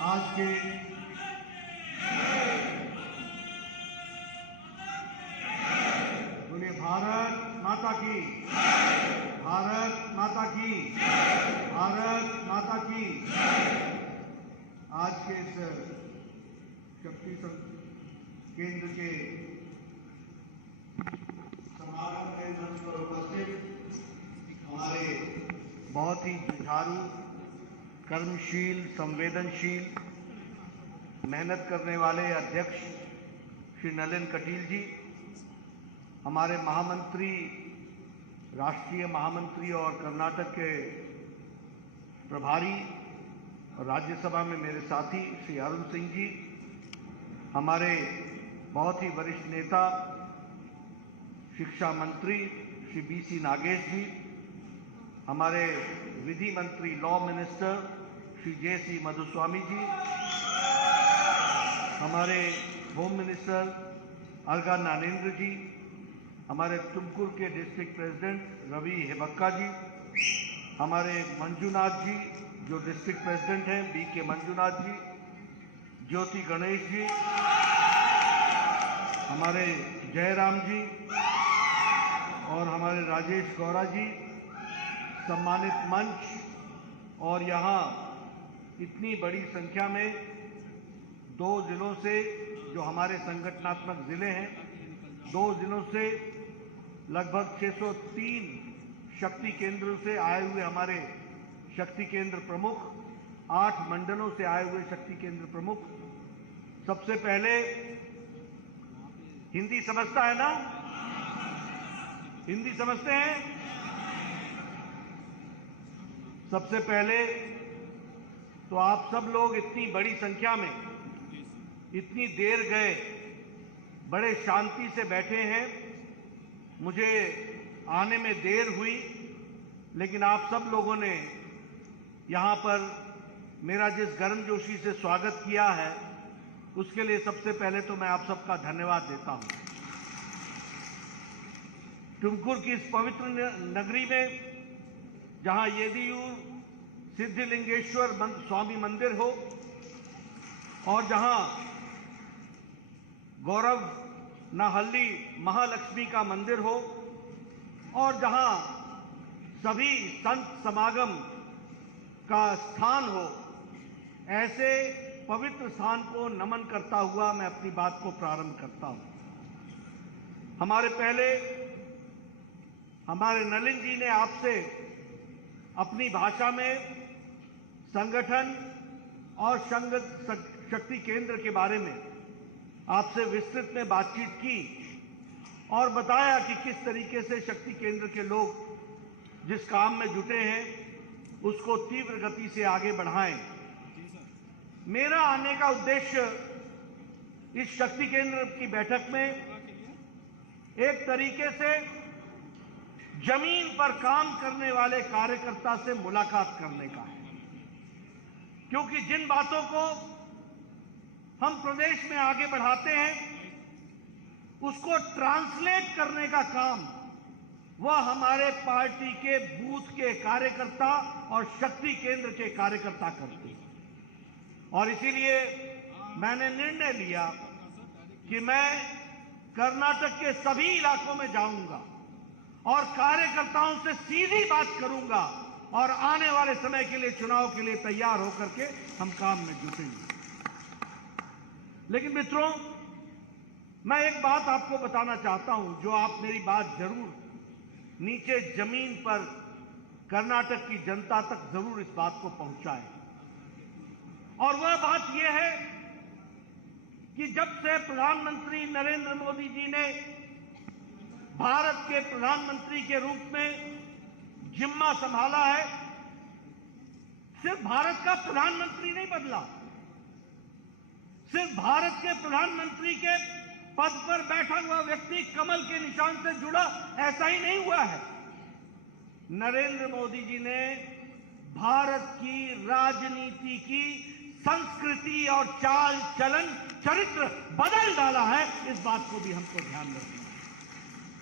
आज के बोलिए भारत माता की, भारत माता की, भारत माता की। आज के इस शक्ति केंद्र के समागम के मंच पर उपस्थित हमारे बहुत ही जुझारू, कर्मशील, संवेदनशील, मेहनत करने वाले अध्यक्ष श्री नलिन कटील जी, हमारे महामंत्री, राष्ट्रीय महामंत्री और कर्नाटक के प्रभारी और राज्यसभा में मेरे साथी श्री अरुण सिंह जी, हमारे बहुत ही वरिष्ठ नेता शिक्षा मंत्री श्री BC नागेश जी, हमारे विधि मंत्री law minister Shri JC Madhuswamy ji, हमारे होम मिनिस्टर अलका नानेंद्र जी, हमारे तुमकुर के डिस्ट्रिक्ट प्रेसिडेंट रवि हेबक्का जी, हमारे मंजूनाथ जी जो डिस्ट्रिक्ट प्रेसिडेंट हैं BK मंजूनाथ जी, ज्योति गणेश जी, हमारे जयराम जी और हमारे राजेश गौरा जी, सम्मानित मंच और यहाँ इतनी बड़ी संख्या में 2 जिलों से जो हमारे संगठनात्मक जिले हैं, 2 जिलों से लगभग 603 शक्ति केंद्रों से आए हुए हमारे शक्ति केंद्र प्रमुख, 8 मंडलों से आए हुए शक्ति केंद्र प्रमुख। सबसे पहले हिंदी समझता है ना? हिंदी समझते हैं? सबसे पहले तो आप सब लोग इतनी बड़ी संख्या में इतनी देर गए, बड़े शांति से बैठे हैं। मुझे आने में देर हुई, लेकिन आप सब लोगों ने यहाँ पर मेरा जिस गर्मजोशी से स्वागत किया है, उसके लिए सबसे पहले तो मैं आप सबका धन्यवाद देता हूँ। तुमकुर की इस पवित्र नगरी में जहाँ येदियूर सिद्धिलिंगेश्वर स्वामी मंदिर हो और जहाँ गौरव नाहल्ली महालक्ष्मी का मंदिर हो और जहाँ सभी संत समागम का स्थान हो, ऐसे पवित्र स्थान को नमन करता हुआ मैं अपनी बात को प्रारंभ करता हूं। हमारे नलिन जी ने आपसे अपनी भाषा में संगठन और शक्ति केंद्र के बारे में आपसे विस्तृत में बातचीत की और बताया कि किस तरीके से शक्ति केंद्र के लोग जिस काम में जुटे हैं उसको तीव्र गति से आगे बढ़ाएं। मेरा आने का उद्देश्य इस शक्ति केंद्र की बैठक में एक तरीके से जमीन पर काम करने वाले कार्यकर्ता से मुलाकात करने का है, क्योंकि जिन बातों को हम प्रदेश में आगे बढ़ाते हैं उसको ट्रांसलेट करने का काम वह हमारे पार्टी के बूथ के कार्यकर्ता और शक्ति केंद्र के कार्यकर्ता करते हैं। और इसीलिए मैंने निर्णय लिया कि मैं कर्नाटक के सभी इलाकों में जाऊंगा और कार्यकर्ताओं से सीधी बात करूंगा और आने वाले समय के लिए, चुनाव के लिए तैयार होकर के हम काम में जुटेंगे। लेकिन मित्रों, मैं एक बात आपको बताना चाहता हूं, जो आप मेरी बात जरूर नीचे जमीन पर कर्नाटक की जनता तक जरूर इस बात को पहुंचाएं। और वह बात यह है कि जब से प्रधानमंत्री नरेंद्र मोदी जी ने भारत के प्रधानमंत्री के रूप में जिम्मा संभाला है, सिर्फ भारत का प्रधानमंत्री नहीं बदला, सिर्फ भारत के प्रधानमंत्री के पद पर बैठा हुआ व्यक्ति कमल के निशान से जुड़ा, ऐसा ही नहीं हुआ है। नरेंद्र मोदी जी ने भारत की राजनीति की संस्कृति और चाल चलन चरित्र बदल डाला है। इस बात को भी हमको ध्यान रखना है।